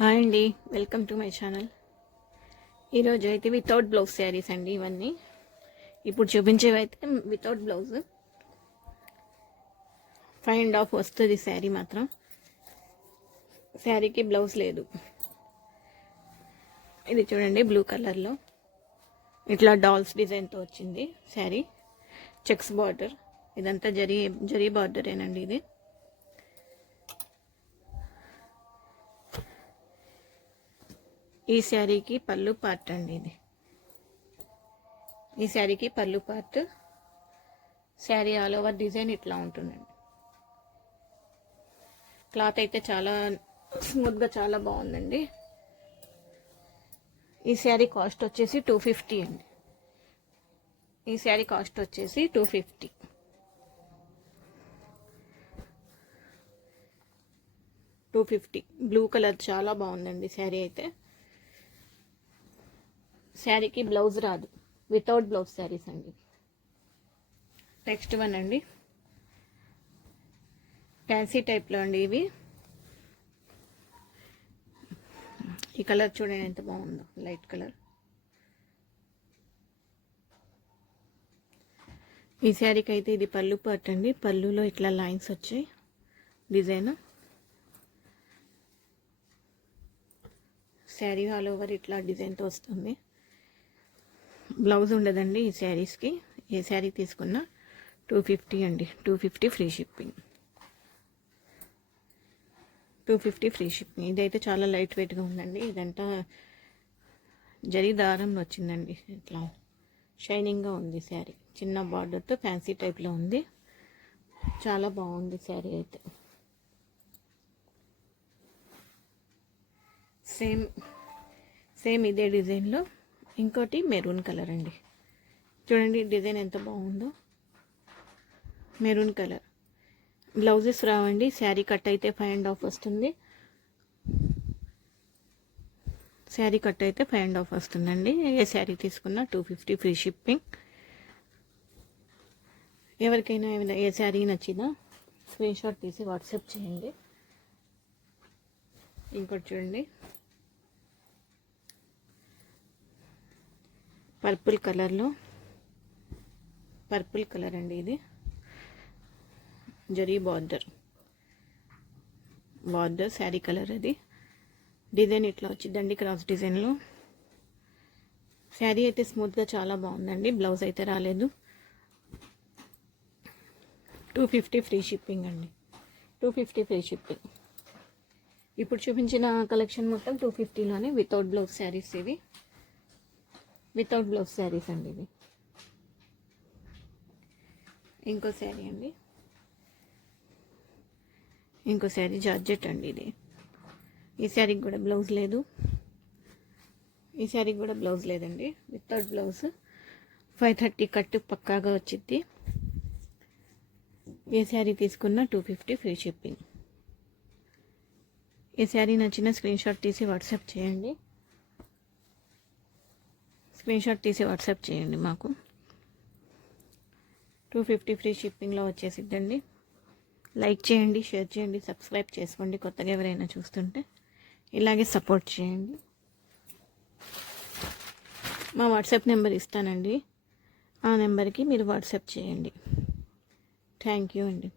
Hi అండి, welcome to my channel. ఈరోజు అయితే వితౌట్ బ్లౌజ్ శారీస్ అండి. ఇవన్నీ ఇప్పుడు చూపించేవి అయితే వితౌట్ బ్లౌజ్. 5.5 వస్తుంది శారీ మాత్రం. శారీకి బ్లౌజ్ లేదు. ఇది చూడండి, బ్లూ కలర్లో ఇట్లా డాల్స్ డిజైన్తో వచ్చింది శారీ. చెక్స్ బార్డర్, ఇదంతా జరీ బార్డరేనండి. ఇది ఈ శారీకి పళ్ళు పార్ట్ అండి. ఈ శారీకి పళ్ళు part. Sari all over design ఇట్లా ఉంటుందండి. క్లాత్ అయితే చాలా స్మూత్గా చాలా బాగుందండి. ఈ శారీ కాస్ట్ వచ్చేసి 250 అండి. ఈ శారీ కాస్ట్ వచ్చేసి 250. బ్లూ కలర్ చాలా బాగుందండి శారీ అయితే. శారీకి బ్లౌజ్ రాదు, వితౌట్ బ్లౌజ్ శారీస్ అండి. నెక్స్ట్ వన్ అండి, ఫ్యాన్సీ టైప్లో అండి ఇవి. ఈ కలర్ చూడండి ఎంత బాగుందో, లైట్ కలర్. ఈ శారీకి అయితే ఇది పళ్ళు పార్ట్ అండి. పళ్ళులో ఇట్లా లైన్స్ వచ్చాయి డిజైన్. శారీ ఆల్ ఓవర్ ఇట్లా డిజైన్తో వస్తుంది. బ్లౌజ్ ఉండదండి ఈ శారీస్కి. ఏ శారీ తీసుకున్నా 250 అండి. 250 ఫ్రీ షిప్పింగ్. 250 free shipping. ఇదైతే చాలా లైట్ వెయిట్గా ఉందండి. ఇదంతా జరీ దారం వచ్చిందండి. ఇట్లా షైనింగ్గా ఉంది శారీ. చిన్న బార్డర్తో ఫ్యాన్సీ టైప్లో ఉంది. చాలా బాగుంది శారీ అయితే. సేమ్ ఇదే డిజైన్లో ఇంకోటి మెరూన్ కలర్ అండి. చూడండి డిజైన్ ఎంత బాగుందో, మెరూన్ కలర్. బ్లౌజెస్ రావండి. శారీ కట్ అయితే 5.5 వస్తుంది. శారీ కట్ అయితే 5.5 వస్తుందండి. ఏ శారీ తీసుకున్నా 250 ఫ్రీ షిప్పింగ్. ఎవరికైనా ఏ శారీ నచ్చినా స్క్రీన్ షాట్ తీసి వాట్సాప్ చేయండి. ఇంకోటి చూడండి, పర్పుల్ కలర్ అండి. ఇది జరీ బార్డర్ శారీ కలర్. అది డిజైన్ ఇట్లా వచ్చిందండి, క్రాస్ డిజైన్లో. శారీ అయితే స్మూత్గా చాలా బాగుందండి. బ్లౌజ్ అయితే రాలేదు. 250 ఫ్రీ షిప్పింగ్ అండి. 250 ఫ్రీ షిప్పింగ్. ఇప్పుడు చూపించిన కలెక్షన్ మొత్తం 250లోనే వితౌట్ బ్లౌజ్ శారీస్. ఇవి వితౌట్ బ్లౌజ్ శారీస్ అండి. ఇవి ఇంకో శారీ అండి. ఇంకో శారీ జార్జెట్ అండి. ఇది ఈ శారీకి కూడా బ్లౌజ్ లేదు. ఈ శారీకి కూడా బ్లౌజ్ లేదండి. వితౌట్ బ్లౌజ్ 530 కట్టు పక్కాగా వచ్చింది. ఏ శారీ తీసుకున్నా 250 ఫ్రీ షిప్పింగ్. ఈ శారీ నచ్చిన స్క్రీన్ షాట్ తీసి వాట్సాప్ చేయండి. మాకు 250 ఫ్రీ షిప్పింగ్లో వచ్చేసిద్దండి. లైక్ చేయండి, షేర్ చేయండి, సబ్స్క్రైబ్ చేసుకోండి. కొత్తగా ఎవరైనా చూస్తుంటే ఇలాగే సపోర్ట్ చేయండి. మా వాట్సాప్ నెంబర్ ఇస్తానండి. ఆ నెంబర్కి మీరు వాట్సాప్ చేయండి. థ్యాంక్ యూ అండి.